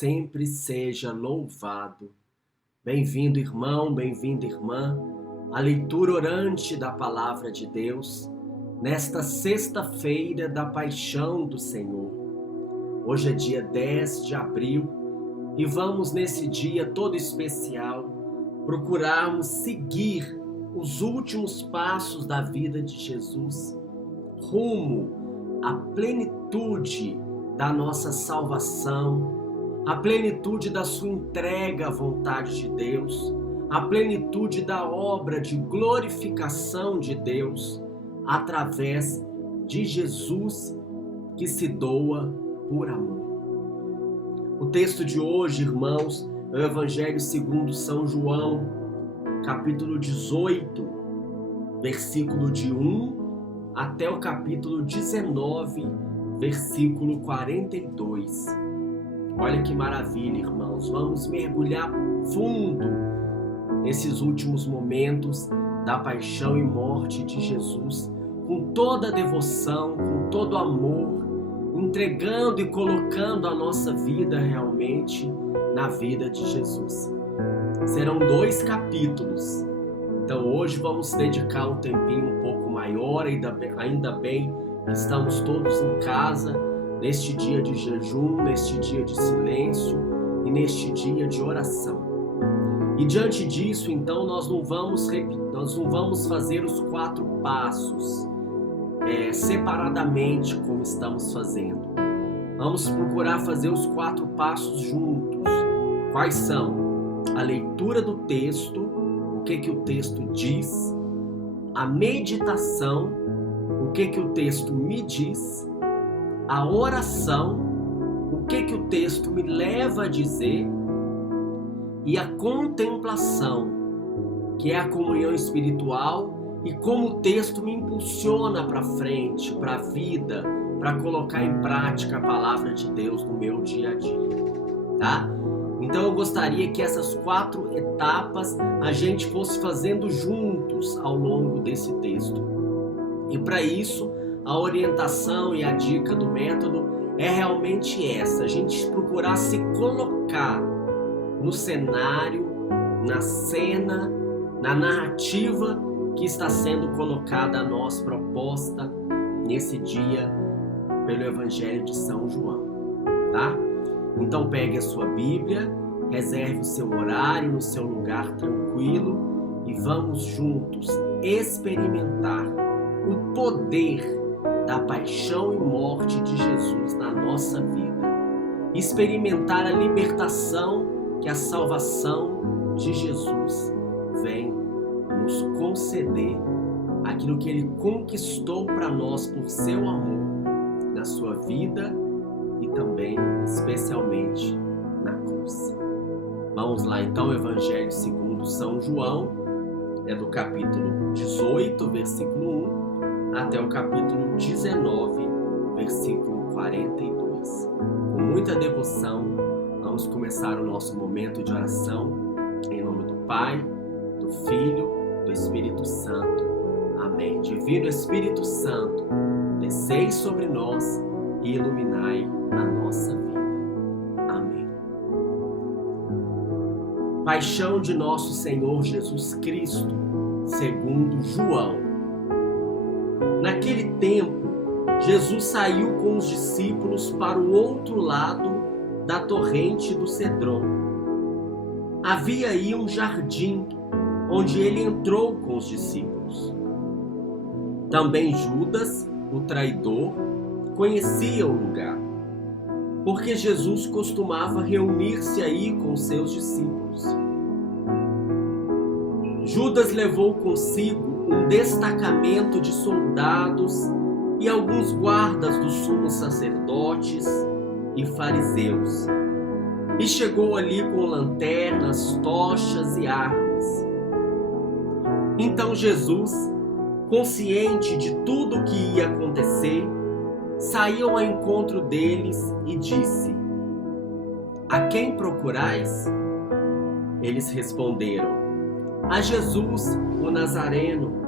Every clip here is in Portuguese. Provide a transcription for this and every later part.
sempre seja louvado. Bem-vindo, irmão, bem-vinda, irmã, à leitura orante da Palavra de Deus, nesta sexta-feira da Paixão do Senhor. Hoje é dia 10 de abril e vamos, nesse dia todo especial, procurarmos seguir os últimos passos da vida de Jesus, rumo à plenitude da nossa salvação, a plenitude da sua entrega à vontade de Deus, a plenitude da obra de glorificação de Deus através de Jesus que se doa por amor. O texto de hoje, irmãos, é o Evangelho segundo São João, capítulo 18, versículo de 1 até o capítulo 19, versículo 42. Olha que maravilha, irmãos. Vamos mergulhar fundo nesses últimos momentos da paixão e morte de Jesus, com toda a devoção, com todo o amor, entregando e colocando a nossa vida realmente na vida de Jesus. Serão 2 capítulos. Então hoje vamos dedicar um tempinho um pouco maior, ainda bem que estamos todos em casa, neste dia de jejum, neste dia de silêncio e neste dia de oração. E diante disso, então, nós não vamos fazer os 4 passos separadamente como estamos fazendo. Vamos procurar fazer os 4 passos juntos. Quais são? A leitura do texto, o que o texto diz, a meditação, o que o texto me diz, a oração, o que o texto me leva a dizer, e a contemplação, que é a comunhão espiritual e como o texto me impulsiona para frente, para a vida, para colocar em prática a palavra de Deus no meu dia a dia, tá? Então eu gostaria que essas 4 etapas a gente fosse fazendo juntos ao longo desse texto. E para isso, a orientação e a dica do método é realmente essa: a gente procurar se colocar no cenário, na cena, na narrativa que está sendo colocada a nós, proposta nesse dia pelo Evangelho de São João, tá? Então pegue a sua Bíblia, reserve o seu horário no seu lugar tranquilo e vamos juntos experimentar o poder da paixão e morte de Jesus na nossa vida. Experimentar a libertação que a salvação de Jesus vem nos conceder, aquilo que Ele conquistou para nós por seu amor, na sua vida e também, especialmente, na cruz. Vamos lá então, o Evangelho segundo São João, é do capítulo 18, versículo 1, até o capítulo 19, versículo 42. Com muita devoção, vamos começar o nosso momento de oração, em nome do Pai, do Filho, do Espírito Santo. Amém. Divino Espírito Santo, descei sobre nós e iluminai a nossa vida. Amém. Paixão de nosso Senhor Jesus Cristo, segundo João. Naquele tempo, Jesus saiu com os discípulos para o outro lado da torrente do Cedron. Havia aí um jardim, onde ele entrou com os discípulos. Também Judas, o traidor, conhecia o lugar, porque Jesus costumava reunir-se aí com seus discípulos. Judas levou consigo um destacamento de soldados e alguns guardas dos sumos sacerdotes e fariseus, e chegou ali com lanternas, tochas e armas. Então Jesus, consciente de tudo o que ia acontecer, saiu ao encontro deles e disse: "A quem procurais?" Eles responderam: "A Jesus, o Nazareno."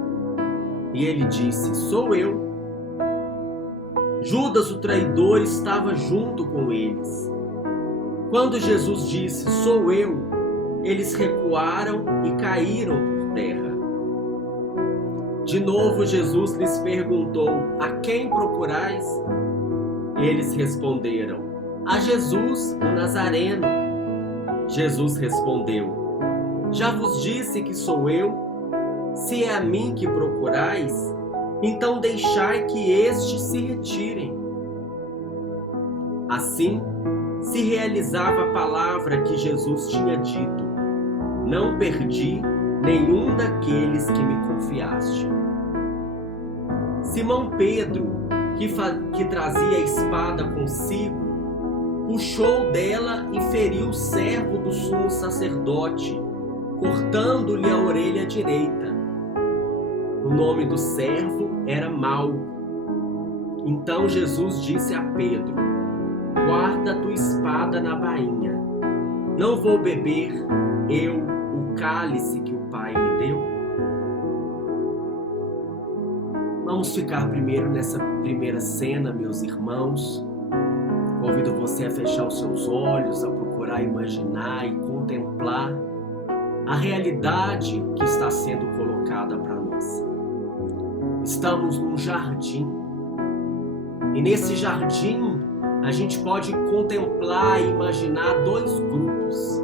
E ele disse: "Sou eu." Judas, o traidor, estava junto com eles. Quando Jesus disse, sou eu, eles recuaram e caíram por terra. De novo Jesus lhes perguntou, a quem procurais? Eles responderam, a Jesus, o Nazareno. Jesus respondeu, já vos disse que sou eu? Se é a mim que procurais, então deixai que estes se retirem. Assim, se realizava a palavra que Jesus tinha dito, não perdi nenhum daqueles que me confiaste. Simão Pedro, que trazia a espada consigo, puxou dela e feriu o servo do sumo sacerdote, cortando-lhe a orelha direita. O nome do servo era Malco. Então Jesus disse a Pedro, guarda a tua espada na bainha. Não vou beber eu o cálice que o Pai me deu? Vamos ficar primeiro nessa primeira cena, meus irmãos. Convido você a fechar os seus olhos, a procurar imaginar e contemplar a realidade que está sendo colocada para nós. Estamos num jardim. E nesse jardim, a gente pode contemplar e imaginar dois grupos.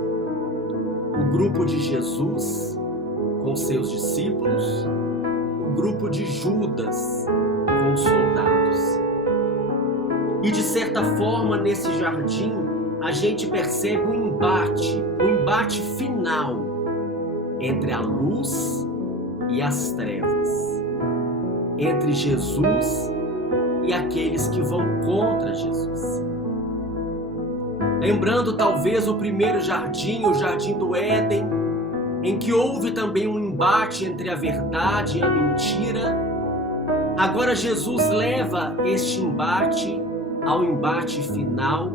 O grupo de Jesus com seus discípulos, o grupo de Judas com os soldados. E de certa forma, nesse jardim, a gente percebe o embate final entre a luz e as trevas, entre Jesus e aqueles que vão contra Jesus. Lembrando talvez o primeiro jardim, o jardim do Éden, em que houve também um embate entre a verdade e a mentira. Agora Jesus leva este embate ao embate final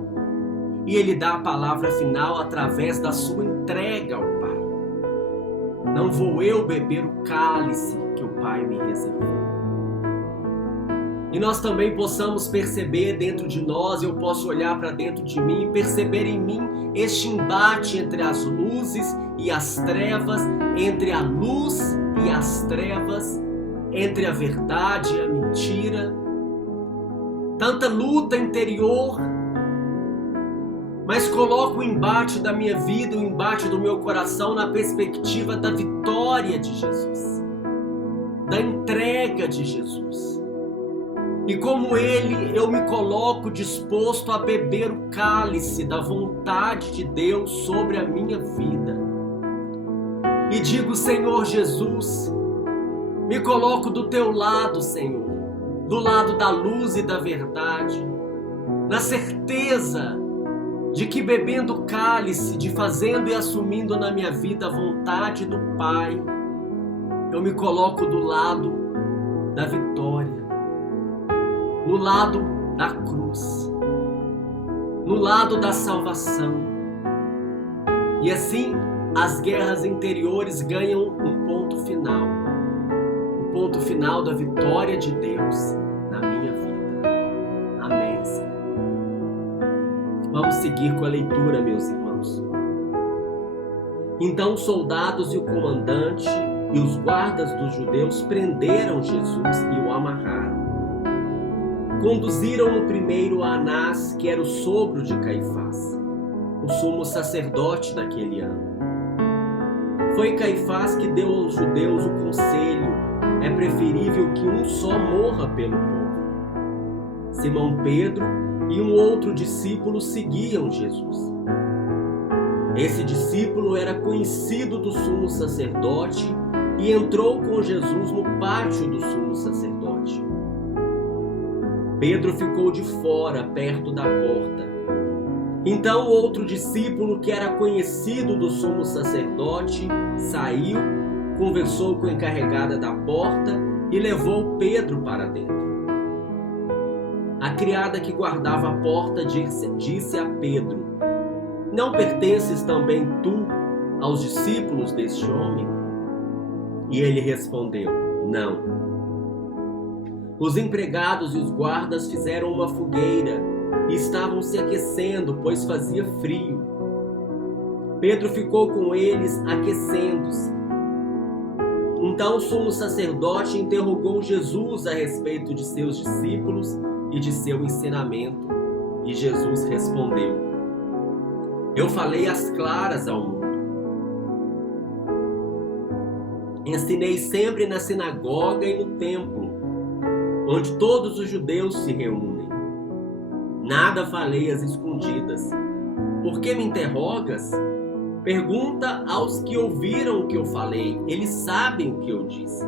e ele dá a palavra final através da sua entrega ao Pai. Não vou eu beber o cálice que o Pai me reservou. E nós também possamos perceber dentro de nós, eu posso olhar para dentro de mim e perceber em mim este embate entre as luzes e as trevas, entre a luz e as trevas, entre a verdade e a mentira. Tanta luta interior, mas coloco o embate da minha vida, o embate do meu coração na perspectiva da vitória de Jesus, da entrega de Jesus. E como Ele, eu me coloco disposto a beber o cálice da vontade de Deus sobre a minha vida. E digo, Senhor Jesus, me coloco do teu lado, Senhor, do lado da luz e da verdade, na certeza de que bebendo o cálice, de fazendo e assumindo na minha vida a vontade do Pai, eu me coloco do lado da vitória, no lado da cruz, no lado da salvação. E assim, as guerras interiores ganham um ponto final. O ponto final da vitória de Deus na minha vida. Amém, Senhor. Vamos seguir com a leitura, meus irmãos. Então os soldados e o comandante e os guardas dos judeus prenderam Jesus e o amarraram. Conduziram-no primeiro a Anás, que era o sogro de Caifás, o sumo sacerdote daquele ano. Foi Caifás que deu aos judeus o conselho: é preferível que um só morra pelo povo. Simão Pedro e um outro discípulo seguiam Jesus. Esse discípulo era conhecido do sumo sacerdote e entrou com Jesus no pátio do sumo sacerdote. Pedro ficou de fora, perto da porta. Então outro discípulo, que era conhecido do sumo sacerdote, saiu, conversou com a encarregada da porta e levou Pedro para dentro. A criada que guardava a porta disse a Pedro: não pertences também tu aos discípulos deste homem? E ele respondeu: não. Os empregados e os guardas fizeram uma fogueira e estavam se aquecendo, pois fazia frio. Pedro ficou com eles, aquecendo-se. Então o sumo sacerdote interrogou Jesus a respeito de seus discípulos e de seu ensinamento. E Jesus respondeu: Eu falei às claras ao mundo. Ensinei sempre na sinagoga e no templo, onde todos os judeus se reúnem. Nada falei às escondidas. Por que me interrogas? Pergunta aos que ouviram o que eu falei. Eles sabem o que eu disse.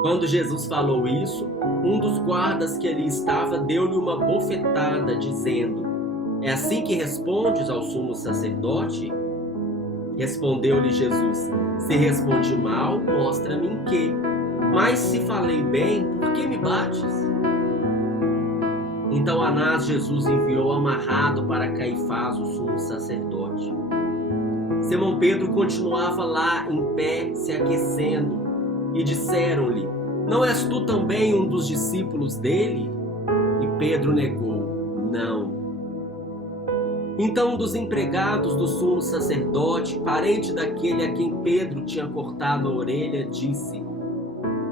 Quando Jesus falou isso, um dos guardas que ali estava deu-lhe uma bofetada, dizendo: É assim que respondes ao sumo sacerdote? Respondeu-lhe Jesus: Se respondi mal, mostra-me em quê. Mas se falei bem, por que me bates? Então Anás Jesus enviou amarrado para Caifás, o sumo sacerdote. Simão Pedro continuava lá em pé, se aquecendo, e disseram-lhe: Não és tu também um dos discípulos dele? E Pedro negou: Não. Então um dos empregados do sumo sacerdote, parente daquele a quem Pedro tinha cortado a orelha, disse: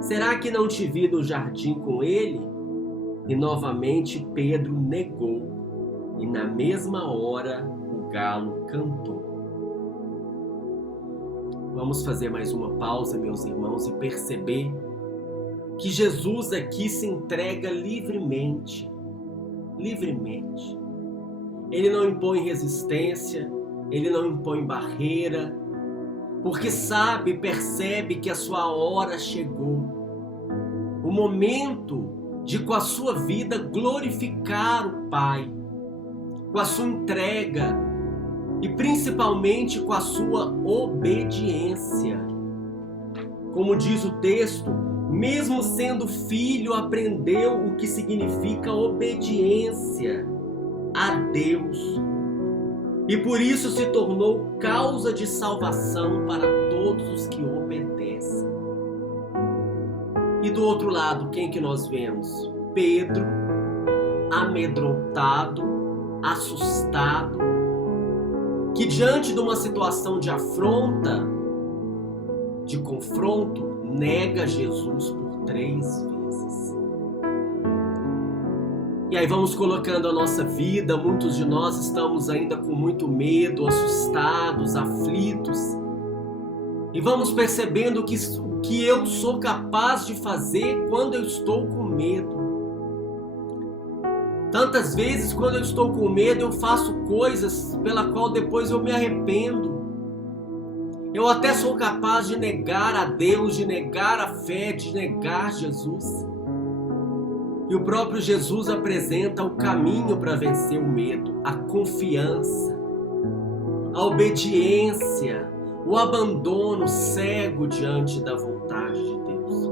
Será que não te vi no jardim com ele? E novamente Pedro negou, e na mesma hora o galo cantou. Vamos fazer mais uma pausa, meus irmãos, e perceber que Jesus aqui se entrega livremente. Livremente. Ele não impõe resistência, ele não impõe barreira, porque sabe, percebe que a sua hora chegou. O momento de, com a sua vida, glorificar o Pai, com a sua entrega e principalmente com a sua obediência. Como diz o texto, mesmo sendo filho, aprendeu o que significa obediência a Deus. E por isso se tornou causa de salvação para todos os que obedecem. E do outro lado, quem que nós vemos? Pedro, amedrontado, assustado, que diante de uma situação de afronta, de confronto, nega Jesus por 3 vezes. E aí vamos colocando a nossa vida, muitos de nós estamos ainda com muito medo, assustados, aflitos, e vamos percebendo que eu sou capaz de fazer quando eu estou com medo. Tantas vezes, quando eu estou com medo, eu faço coisas pela qual depois eu me arrependo. Eu até sou capaz de negar a Deus, de negar a fé, de negar Jesus. E o próprio Jesus apresenta o caminho para vencer o medo, a confiança, a obediência, o abandono cego diante da vontade de Deus.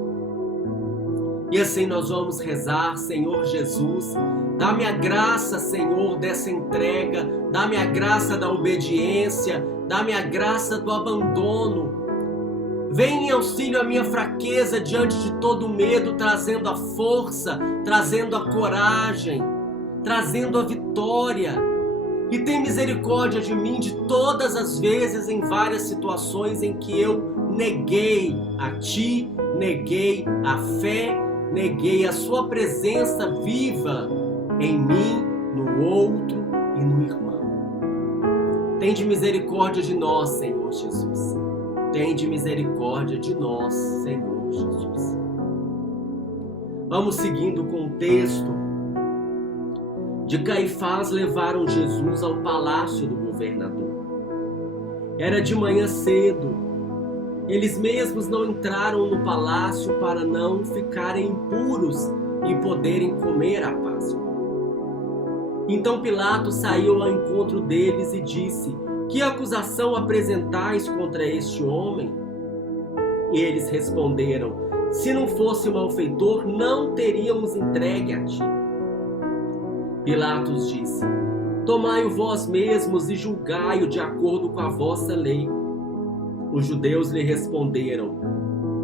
E assim nós vamos rezar: Senhor Jesus, dá-me a graça, Senhor, dessa entrega, dá-me a graça da obediência, dá-me a graça do abandono. Vem em auxílio à minha fraqueza diante de todo o medo, trazendo a força, trazendo a coragem, trazendo a vitória. E tem misericórdia de mim de todas as vezes, em várias situações em que eu neguei a Ti, neguei a fé, neguei a Sua presença viva em mim, no outro e no irmão. Tende misericórdia de nós, Senhor Jesus. Tende misericórdia de nós, Senhor Jesus. Vamos seguindo com o texto. De Caifás levaram Jesus ao palácio do governador. Era de manhã cedo. Eles mesmos não entraram no palácio para não ficarem impuros e poderem comer a Páscoa. Então Pilatos saiu ao encontro deles e disse: Que acusação apresentais contra este homem? E eles responderam: Se não fosse malfeitor, não teríamos entregue a ti. Pilatos disse: Tomai-o vós mesmos e julgai-o de acordo com a vossa lei. Os judeus lhe responderam: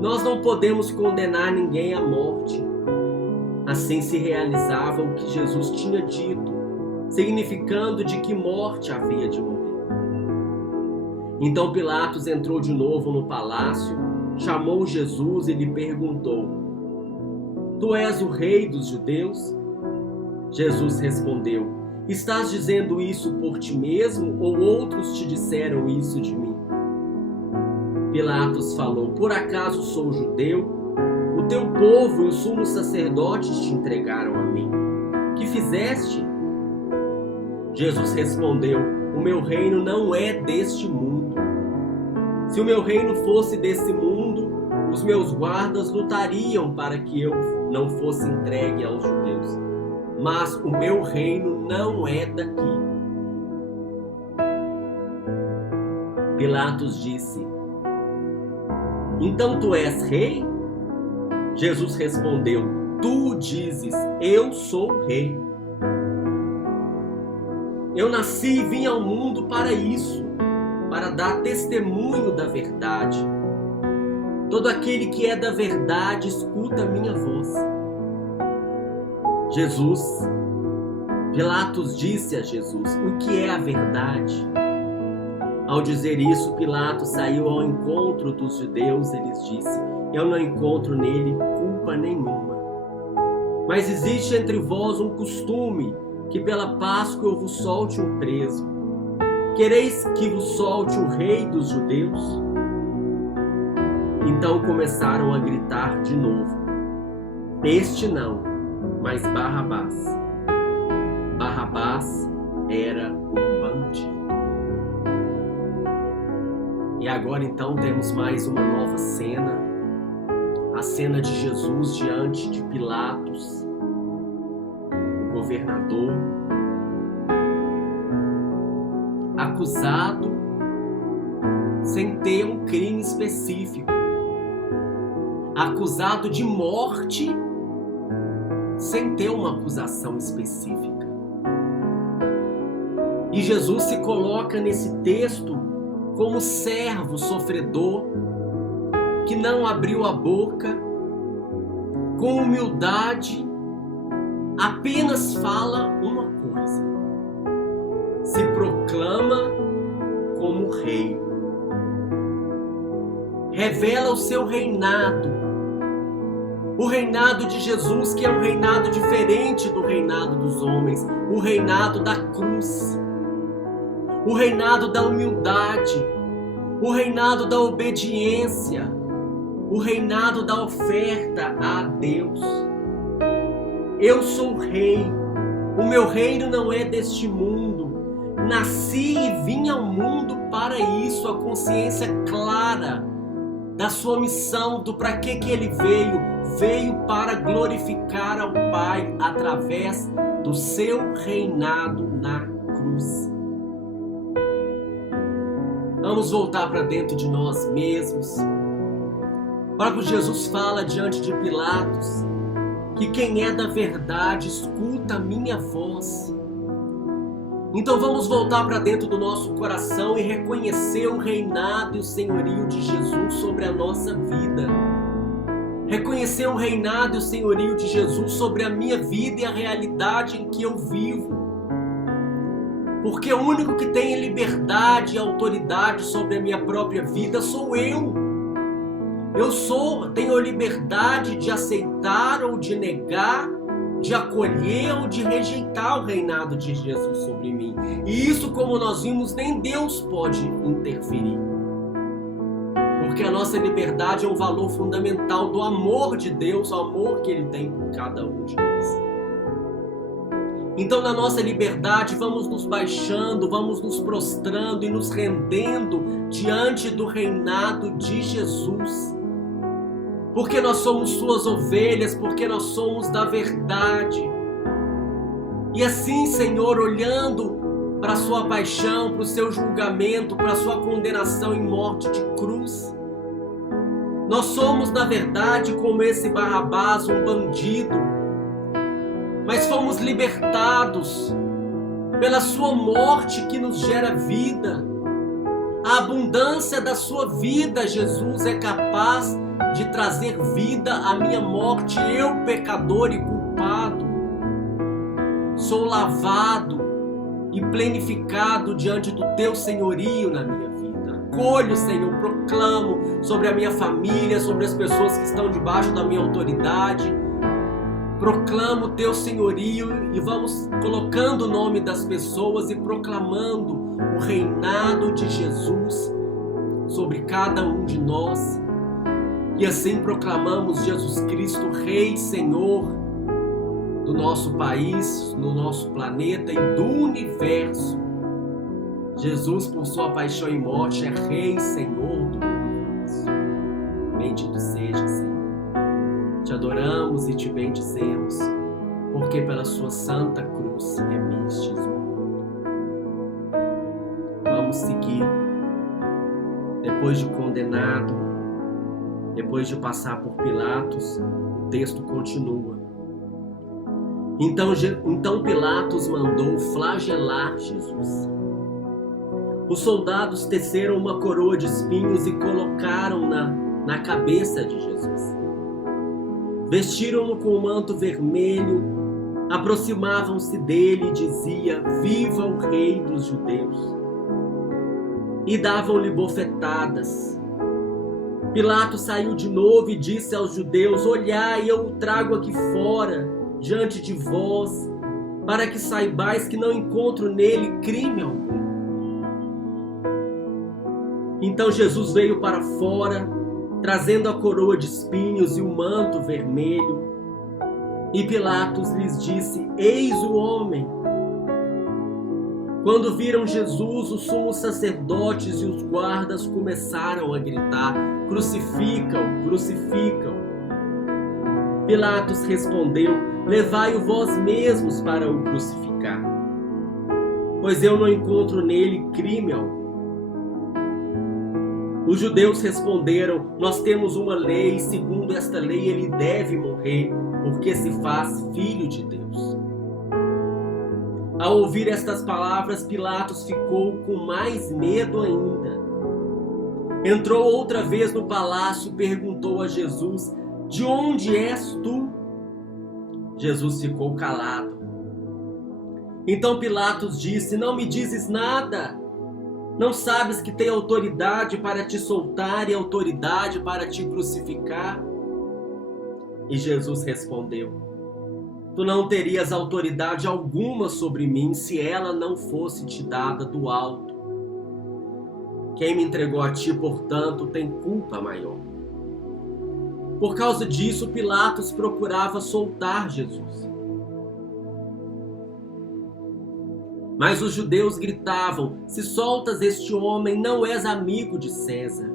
Nós não podemos condenar ninguém à morte. Assim se realizava o que Jesus tinha dito, significando de que morte havia de morrer. Então Pilatos entrou de novo no palácio, chamou Jesus e lhe perguntou: Tu és o rei dos judeus? Jesus respondeu: Estás dizendo isso por ti mesmo ou outros te disseram isso de mim? Pilatos falou: Por acaso sou judeu? O teu povo e os sumos sacerdotes te entregaram a mim. Que fizeste? Jesus respondeu: O meu reino não é deste mundo. Se o meu reino fosse desse mundo, os meus guardas lutariam para que eu não fosse entregue aos judeus. Mas o meu reino não é daqui. Pilatos disse: Então tu és rei? Jesus respondeu: Tu dizes, eu sou rei. Eu nasci e vim ao mundo para isso, para dar testemunho da verdade. Todo aquele que é da verdade escuta a minha voz. Pilatos disse a Jesus: O que é a verdade? Ao dizer isso, Pilatos saiu ao encontro dos judeus e lhes disse: Eu não encontro nele culpa nenhuma. Mas existe entre vós um costume, que pela Páscoa eu vos solte um preso. Quereis que vos solte o rei dos judeus? Então começaram a gritar de novo: Este não, mas Barrabás. Barrabás era um bandido. E agora então temos mais uma nova cena. A cena de Jesus diante de Pilatos, o governador, acusado sem ter um crime específico, acusado de morte sem ter uma acusação específica. E Jesus se coloca nesse texto como servo sofredor, que não abriu a boca, com humildade, apenas fala uma coisa: se proclama como rei. Revela o seu reinado, o reinado de Jesus, que é um reinado diferente do reinado dos homens, o reinado da cruz, o reinado da humildade, o reinado da obediência, o reinado da oferta a Deus. Eu sou rei, o meu reino não é deste mundo. Nasci e vim ao mundo para isso, a consciência clara da sua missão, do para que ele veio. Veio para glorificar ao Pai através do seu reinado na cruz. Vamos voltar para dentro de nós mesmos. Olha o que Jesus fala diante de Pilatos, que quem é da verdade escuta a minha voz. Então vamos voltar para dentro do nosso coração e reconhecer o reinado e o senhorio de Jesus sobre a nossa vida. Reconhecer o reinado e o senhorio de Jesus sobre a minha vida e a realidade em que eu vivo. Porque o único que tem liberdade e autoridade sobre a minha própria vida sou eu. Tenho a liberdade de aceitar ou de negar, de acolher ou de rejeitar o reinado de Jesus sobre mim. E isso, como nós vimos, nem Deus pode interferir. Porque a nossa liberdade é um valor fundamental do amor de Deus, o amor que Ele tem por cada um de nós. Então, na nossa liberdade, vamos nos baixando, vamos nos prostrando e nos rendendo diante do reinado de Jesus. Porque nós somos suas ovelhas, porque nós somos da verdade. E assim, Senhor, olhando para a sua paixão, para o seu julgamento, para a sua condenação em morte de cruz, nós somos, na verdade, como esse Barrabás, um bandido, mas fomos libertados pela sua morte que nos gera vida. A abundância da sua vida, Jesus, é capaz de trazer vida à minha morte. Eu, pecador e culpado, sou lavado e plenificado diante do teu senhorio na minha vida. escolho, Senhor, proclamo sobre a minha família, sobre as pessoas que estão debaixo da minha autoridade. Proclamo o teu senhorio e vamos colocando o nome das pessoas e proclamando o reinado de Jesus sobre cada um de nós. E assim proclamamos Jesus Cristo, Rei, Senhor do nosso país, do nosso planeta e do universo. Jesus, por sua paixão e morte, é Rei, Senhor do universo. Bendito seja, Senhor. Te adoramos e te bendizemos, porque pela sua santa cruz remistes o mundo. Vamos seguir. Depois de condenado, depois de passar por Pilatos, o texto continua. Então Pilatos mandou flagelar Jesus. Os soldados teceram uma coroa de espinhos e colocaram-na na cabeça de Jesus. Vestiram-no com um manto vermelho, aproximavam-se dele e dizia: Viva o Rei dos Judeus! E davam-lhe bofetadas. Pilatos saiu de novo e disse aos judeus: Olhai, eu o trago aqui fora, diante de vós, para que saibais que não encontro nele crime algum. Então Jesus veio para fora, trazendo a coroa de espinhos e o manto vermelho. E Pilatos lhes disse: Eis o homem. Quando viram Jesus, os sumos sacerdotes e os guardas começaram a gritar: Crucifica-o, crucifica-o. Pilatos respondeu: Levai-o vós mesmos para o crucificar, pois eu não encontro nele crime algum. Os judeus responderam: Nós temos uma lei, e segundo esta lei ele deve morrer, porque se faz filho de Deus. Ao ouvir estas palavras, Pilatos ficou com mais medo ainda. Entrou outra vez no palácio e perguntou a Jesus: De onde és tu? Jesus ficou calado. Então Pilatos disse: Não me dizes nada? Não sabes que tenho autoridade para te soltar e autoridade para te crucificar? E Jesus respondeu: Tu não terias autoridade alguma sobre mim se ela não fosse te dada do alto. Quem me entregou a ti, portanto, tem culpa maior. Por causa disso, Pilatos procurava soltar Jesus. Mas os judeus gritavam: Se soltas este homem, não és amigo de César.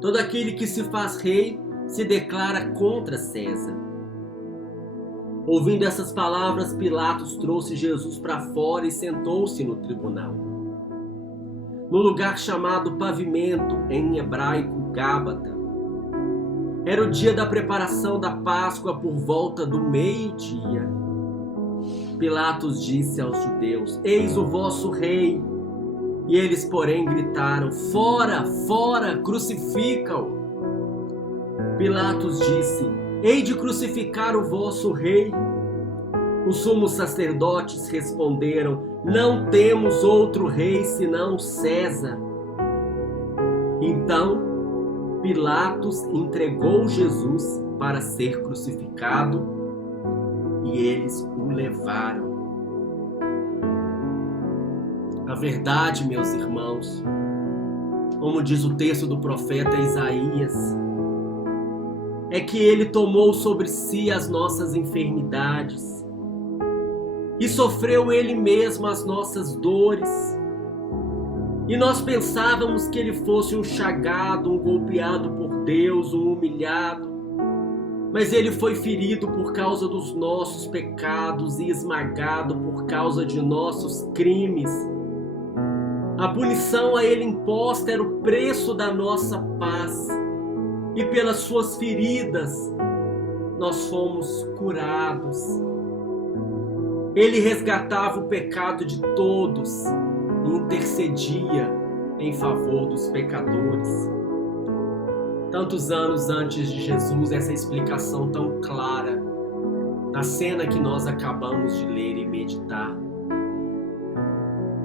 Todo aquele que se faz rei se declara contra César. Ouvindo essas palavras, Pilatos trouxe Jesus para fora e sentou-se no tribunal. No lugar chamado Pavimento, em hebraico Gábata. Era o dia da preparação da Páscoa por volta do meio-dia. Pilatos disse aos judeus: Eis o vosso rei. E eles, porém, gritaram: Fora, fora, crucifica-o. Pilatos disse: Hei de crucificar o vosso rei? Os sumos sacerdotes responderam: Não temos outro rei senão César. Então Pilatos entregou Jesus para ser crucificado e eles o levaram. A verdade, meus irmãos, como diz o texto do profeta Isaías, é que ele tomou sobre si as nossas enfermidades e sofreu ele mesmo as nossas dores. E nós pensávamos que ele fosse um chagado, um golpeado por Deus, um humilhado. Mas ele foi ferido por causa dos nossos pecados e esmagado por causa de nossos crimes. A punição a ele imposta era o preço da nossa paz. E pelas suas feridas nós fomos curados. Ele resgatava o pecado de todos e intercedia em favor dos pecadores. Tantos anos antes de Jesus, essa explicação tão clara, na cena que nós acabamos de ler e meditar.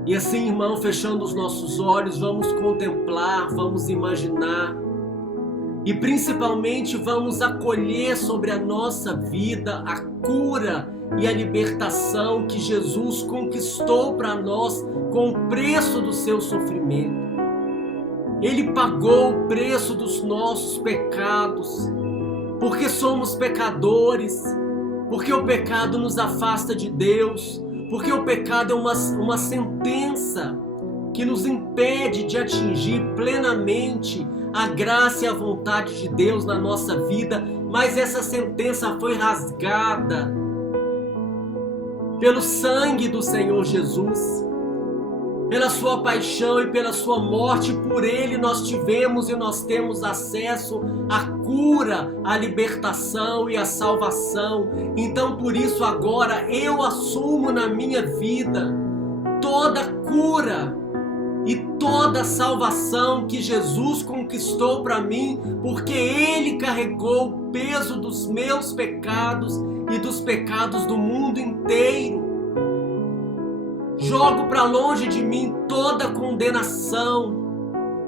E assim, irmão, fechando os nossos olhos, vamos contemplar, vamos imaginar e principalmente vamos acolher sobre a nossa vida a cura e a libertação que Jesus conquistou para nós com o preço do seu sofrimento. Ele pagou o preço dos nossos pecados, porque somos pecadores, porque o pecado nos afasta de Deus, porque o pecado é uma sentença que nos impede de atingir plenamente a graça e a vontade de Deus na nossa vida, mas essa sentença foi rasgada pelo sangue do Senhor Jesus, pela sua paixão e pela sua morte. Por ele nós tivemos e nós temos acesso à cura, à libertação e à salvação. Então por isso agora eu assumo na minha vida toda cura e toda salvação que Jesus conquistou para mim, porque ele carregou o peso dos meus pecados e dos pecados do mundo inteiro. Jogo para longe de mim toda condenação,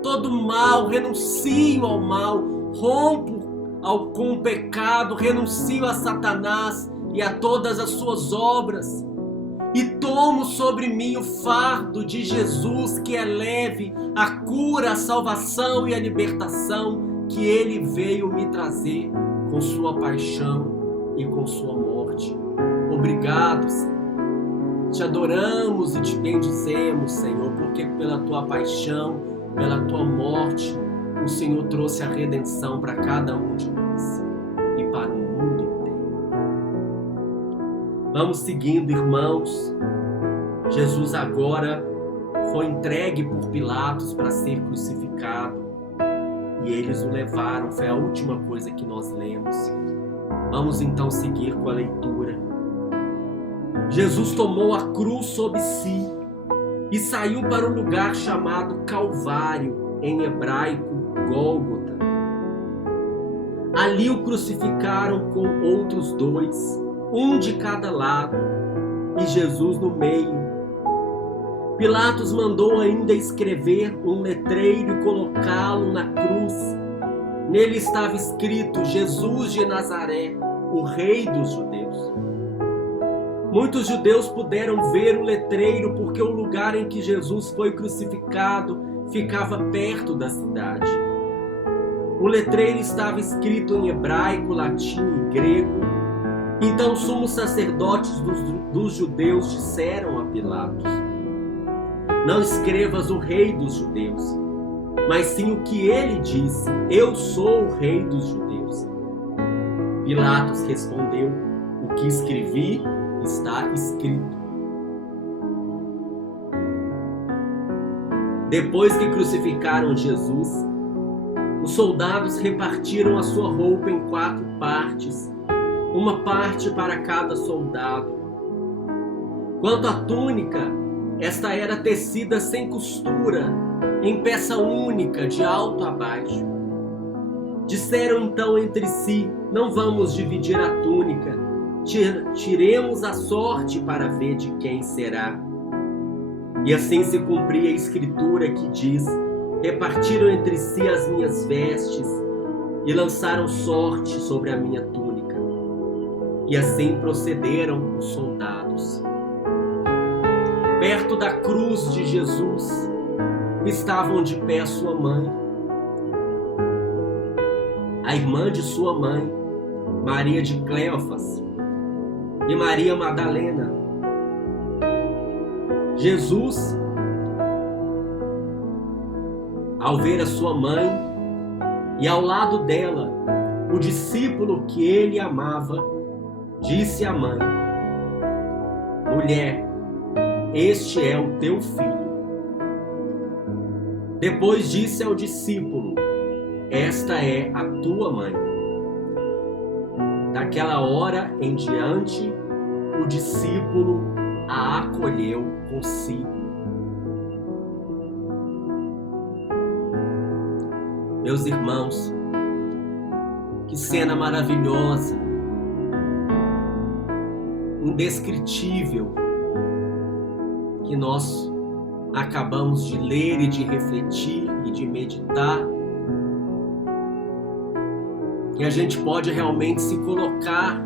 todo mal, renuncio ao mal, rompo com o pecado, renuncio a Satanás e a todas as suas obras e tomo sobre mim o fardo de Jesus, que é leve, a cura, a salvação e a libertação que ele veio me trazer com sua paixão e com sua morte. Obrigado, Senhor. Te adoramos e te bendizemos, Senhor, porque pela tua paixão, pela tua morte, o Senhor trouxe a redenção para cada um de nós e para o mundo inteiro. Vamos seguindo, irmãos. Jesus agora foi entregue por Pilatos para ser crucificado e eles o levaram. Foi a última coisa que nós lemos. Vamos então seguir com a leitura. Jesus tomou a cruz sobre si e saiu para um lugar chamado Calvário, em hebraico Gólgota. Ali o crucificaram com outros dois, um de cada lado, e Jesus no meio. Pilatos mandou ainda escrever um letreiro e colocá-lo na cruz. Nele estava escrito: Jesus de Nazaré, o Rei dos Judeus. Muitos judeus puderam ver o letreiro porque o lugar em que Jesus foi crucificado ficava perto da cidade. O letreiro estava escrito em hebraico, latim e grego. Então os sumos sacerdotes dos judeus disseram a Pilatos: não escrevas o Rei dos Judeus, mas sim o que ele disse: eu sou o Rei dos Judeus. Pilatos respondeu: o que escrevi está escrito. Depois que crucificaram Jesus, os soldados repartiram a sua roupa em 4 partes, uma parte para cada soldado. Quanto à túnica, esta era tecida sem costura, em peça única, de alto a baixo. Disseram então entre si: não vamos dividir a túnica, tiremos a sorte para ver de quem será. E assim se cumpria a escritura que diz: repartiram entre si as minhas vestes e lançaram sorte sobre a minha túnica. E assim procederam os soldados. Perto da cruz de Jesus estavam de pé sua mãe, a irmã de sua mãe, Maria de Cleofas, e Maria Madalena. Jesus, ao ver a sua mãe e ao lado dela o discípulo que ele amava, disse à mãe: mulher, este é o teu filho. Depois disse ao discípulo: esta é a tua mãe. Daquela hora em diante, o discípulo a acolheu consigo. Meus irmãos, que cena maravilhosa, indescritível, que nós acabamos de ler e de refletir e de meditar, que a gente pode realmente se colocar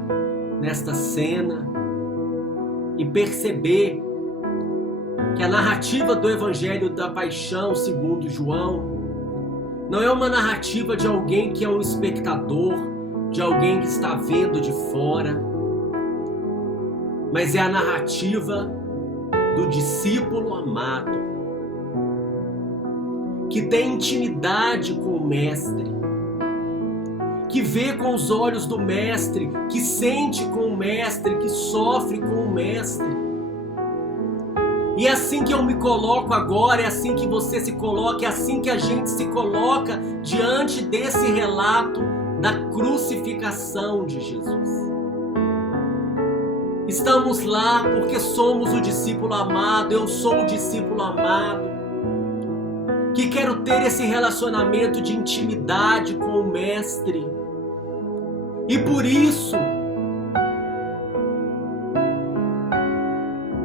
nesta cena e perceber que a narrativa do Evangelho da Paixão segundo João não é uma narrativa de alguém que é um espectador, de alguém que está vendo de fora, mas é a narrativa do discípulo amado, que tem intimidade com o Mestre, que vê com os olhos do Mestre, que sente com o Mestre, que sofre com o Mestre. E é assim que eu me coloco agora, é assim que você se coloca, é assim que a gente se coloca diante desse relato da crucificação de Jesus. Estamos lá porque somos o discípulo amado, eu sou o discípulo amado, que quero ter esse relacionamento de intimidade com o Mestre. E por isso,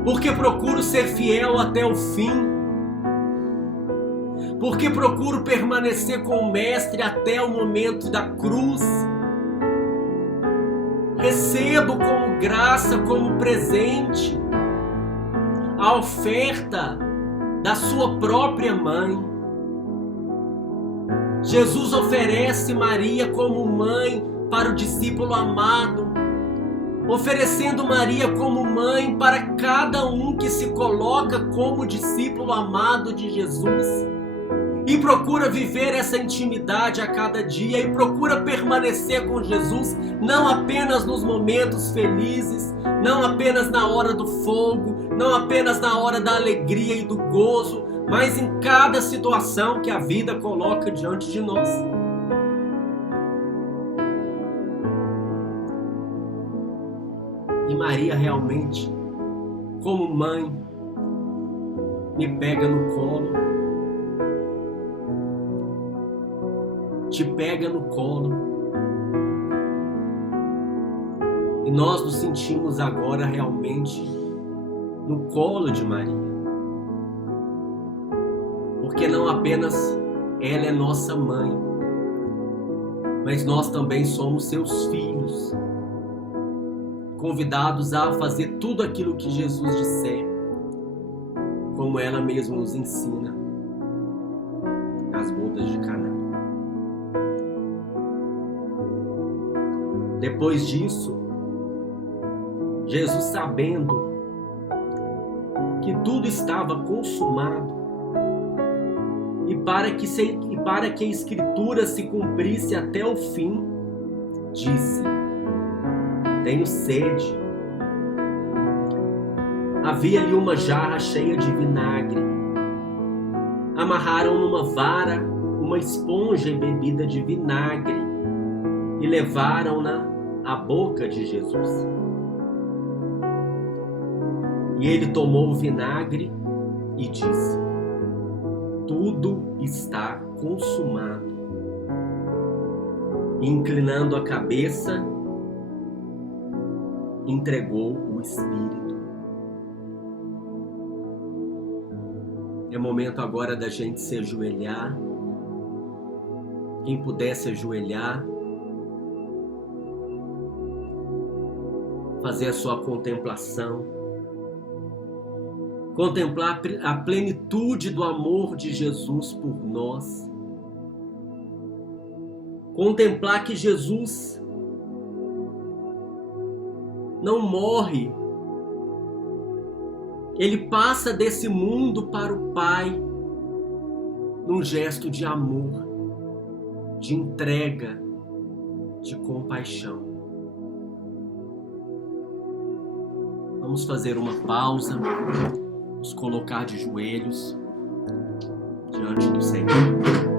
porque procuro ser fiel até o fim, porque procuro permanecer com o Mestre até o momento da cruz, recebo como graça, como presente, a oferta da sua própria mãe. Jesus oferece Maria como mãe para o discípulo amado, oferecendo Maria como mãe para cada um que se coloca como discípulo amado de Jesus e procura viver essa intimidade a cada dia e procura permanecer com Jesus, não apenas nos momentos felizes, não apenas na hora do fogo, não apenas na hora da alegria e do gozo, mas em cada situação que a vida coloca diante de nós. E Maria realmente, como mãe, me pega no colo, te pega no colo, e nós nos sentimos agora realmente no colo de Maria, porque não apenas ela é nossa mãe, mas nós também somos seus filhos, convidados a fazer tudo aquilo que Jesus disser, como ela mesma nos ensina nas bodas de Caná. Depois disso, Jesus, sabendo que tudo estava consumado e para que a Escritura se cumprisse até o fim, disse: tenho sede. Havia ali uma jarra cheia de vinagre. Amarraram numa vara uma esponja embebida de vinagre e levaram-na à boca de Jesus. E ele tomou o vinagre e disse: tudo está consumado. E, inclinando a cabeça, entregou o Espírito. É momento agora da gente se ajoelhar. Quem puder se ajoelhar, fazer a sua contemplação, contemplar a plenitude do amor de Jesus por nós, contemplar que Jesus não morre, ele passa desse mundo para o Pai num gesto de amor, de entrega, de compaixão. Vamos fazer uma pausa, nos colocar de joelhos diante do Senhor.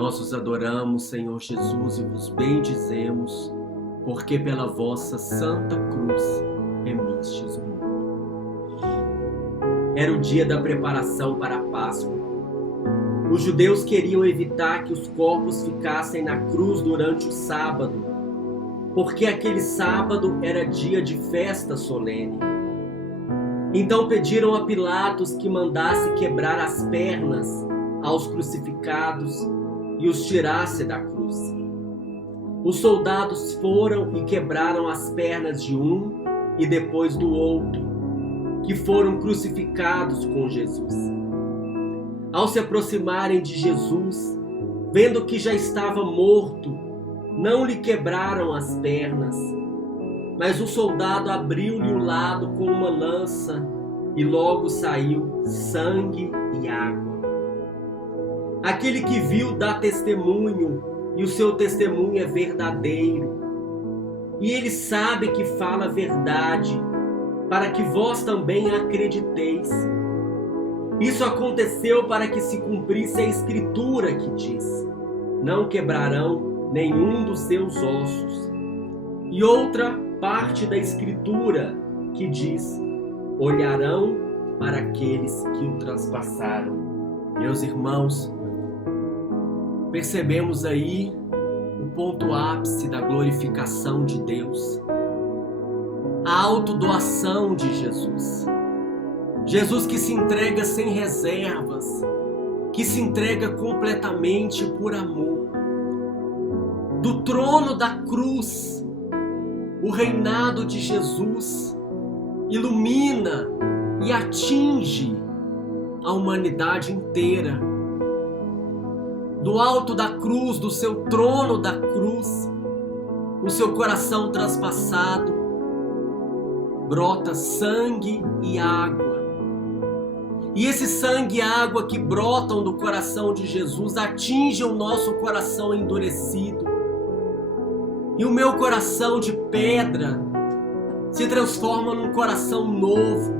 Nós os adoramos, Senhor Jesus, e vos bendizemos, porque pela vossa santa cruz remistes o mundo. Era o dia da preparação para a Páscoa. Os judeus queriam evitar que os corpos ficassem na cruz durante o sábado, porque aquele sábado era dia de festa solene. Então pediram a Pilatos que mandasse quebrar as pernas aos crucificados e os tirasse da cruz. Os soldados foram e quebraram as pernas de um e depois do outro, que foram crucificados com Jesus. Ao se aproximarem de Jesus, vendo que já estava morto, não lhe quebraram as pernas, mas o soldado abriu-lhe o lado com uma lança e logo saiu sangue e água. Aquele que viu dá testemunho, e o seu testemunho é verdadeiro. E ele sabe que fala a verdade, para que vós também acrediteis. Isso aconteceu para que se cumprisse a escritura que diz: não quebrarão nenhum dos seus ossos. E outra parte da escritura que diz: olharão para aqueles que o transpassaram. Meus irmãos, percebemos aí o ponto ápice da glorificação de Deus, a autodoação de Jesus. Jesus que se entrega sem reservas, que se entrega completamente por amor. Do trono da cruz, o reinado de Jesus ilumina e atinge a humanidade inteira. Do alto da cruz, do seu trono da cruz, o seu coração traspassado, brota sangue e água. E esse sangue e água que brotam do coração de Jesus atingem o nosso coração endurecido. E o meu coração de pedra se transforma num coração novo.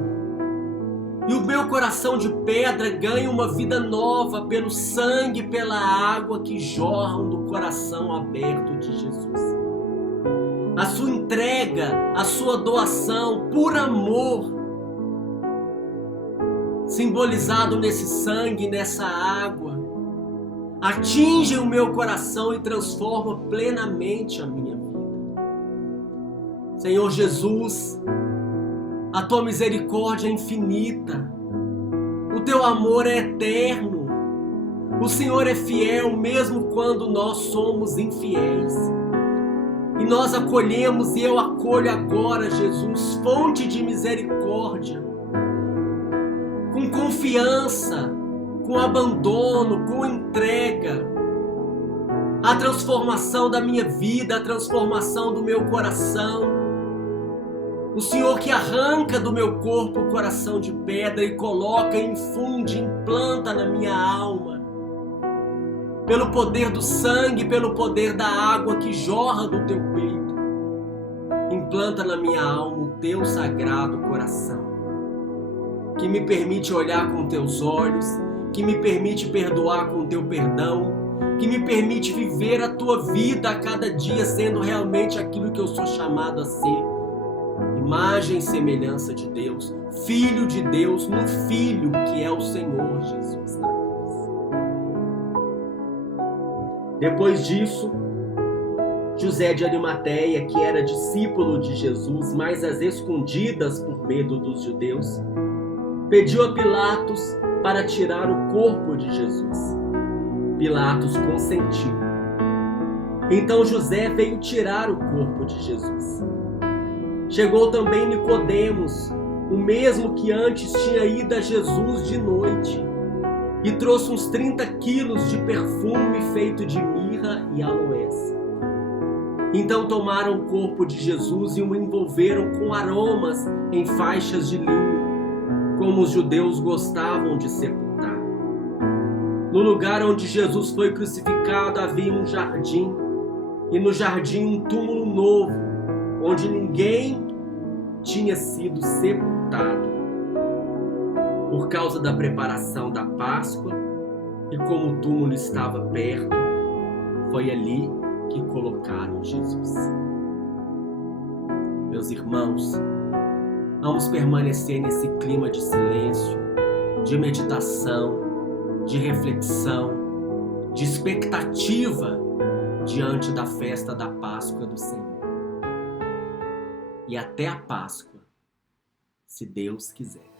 E o meu coração de pedra ganha uma vida nova pelo sangue e pela água que jorram do coração aberto de Jesus. A sua entrega, a sua doação por amor, simbolizado nesse sangue, nessa água, atinge o meu coração e transforma plenamente a minha vida. Senhor Jesus, a tua misericórdia é infinita, o teu amor é eterno, o Senhor é fiel mesmo quando nós somos infiéis. E nós acolhemos e eu acolho agora, Jesus, fonte de misericórdia, com confiança, com abandono, com entrega, a transformação da minha vida, a transformação do meu coração. O Senhor que arranca do meu corpo o coração de pedra e coloca, infunde, implanta na minha alma, pelo poder do sangue, pelo poder da água que jorra do teu peito, implanta na minha alma o teu sagrado coração, que me permite olhar com teus olhos, que me permite perdoar com teu perdão, que me permite viver a tua vida a cada dia sendo realmente aquilo que eu sou chamado a ser. Imagem e semelhança de Deus, Filho de Deus no Filho que é o Senhor Jesus na cruz. Depois disso, José de Arimateia, que era discípulo de Jesus, mas às escondidas por medo dos judeus, pediu a Pilatos para tirar o corpo de Jesus. Pilatos consentiu. Então José veio tirar o corpo de Jesus. Chegou também Nicodemos, o mesmo que antes tinha ido a Jesus de noite, e trouxe uns 30 quilos de perfume feito de mirra e aloés. Então tomaram o corpo de Jesus e o envolveram com aromas em faixas de linho, como os judeus gostavam de sepultar. No lugar onde Jesus foi crucificado havia um jardim, e no jardim um túmulo novo, onde ninguém tinha sido sepultado. Por causa da preparação da Páscoa, e como o túmulo estava perto, Foi ali que colocaram Jesus. Meus irmãos, vamos permanecer nesse clima de silêncio, de meditação, de reflexão, de expectativa diante da festa da Páscoa do Senhor. E até a Páscoa, se Deus quiser.